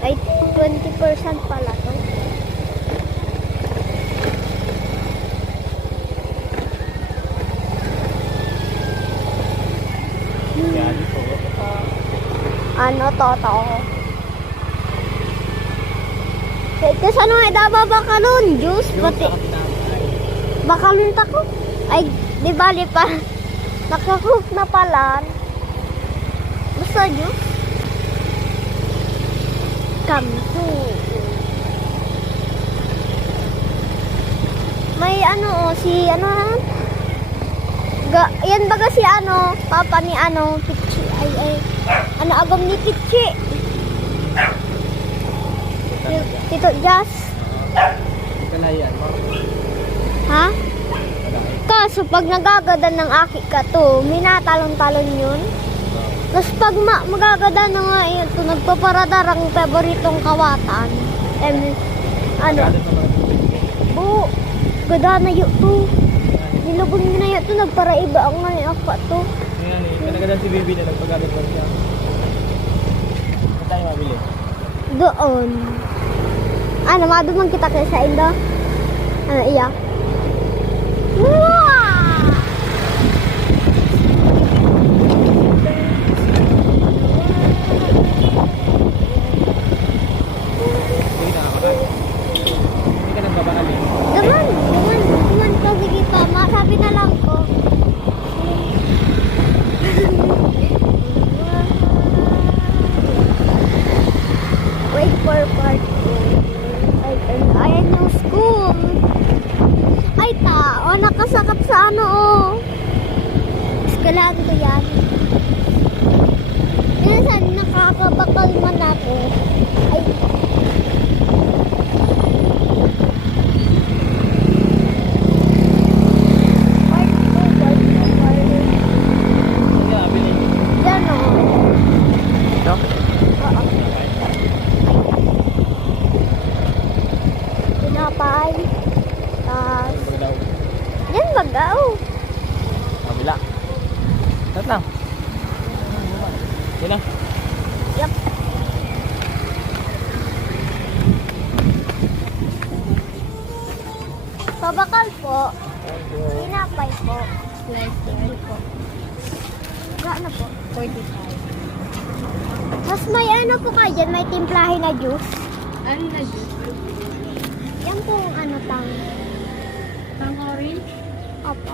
ay 20% pala to. Yan po. Ano, totoo. Ito sa ano, idaba bakalon, juice, pati. Bakalon tako. Ay, di bali pa. Nakakook na pala. Gusto juice? Kampo. May ano, si ano, yan baga si ano, papa ni ano, Pichi, ay, ano agam ni Pichi. Tito Jazz. Kalayan mo. Ha? Kaso pag nagagada ng aki ka to, minatalon-talon yun. Tapos pag magagada na nga yun, to nagpaparadar ang paboritong kawatan. Ano? Bu, gada na yun to. Nilubog na yun to, nagparaiba ang nga yung apa to. Ngayon eh, kanagadan si Bibi na nagpagamit mo siya. Saan tayo mabili? Doon. Ano, madumang kita kayo sa indo? Ano, iya? Wow! Hindi ka nakakakan. Hindi ka nagbabakal eh. Duman ko, sige pa. Masabi na lang ko. Wait for part 2. Ayan yung school. Ay, tao. Nakasakap sa ano, oh. Eskalahan ko yan. Minsan, nakakabakal man ako. Ay, Hindi ka mabili. yan, oh. Ito? Oo. Pinapay. Tas, Ano daw? yan bagaw. Kabila. Saan lang? Yan lang. Yup. Pabakal po. Pinapay po. Hindi po. Gaano po? 45. Mas may ano po kayo dyan, may timplahe na juice. Ano na juice? Yan po ang ano tang. Pang orange? Opo.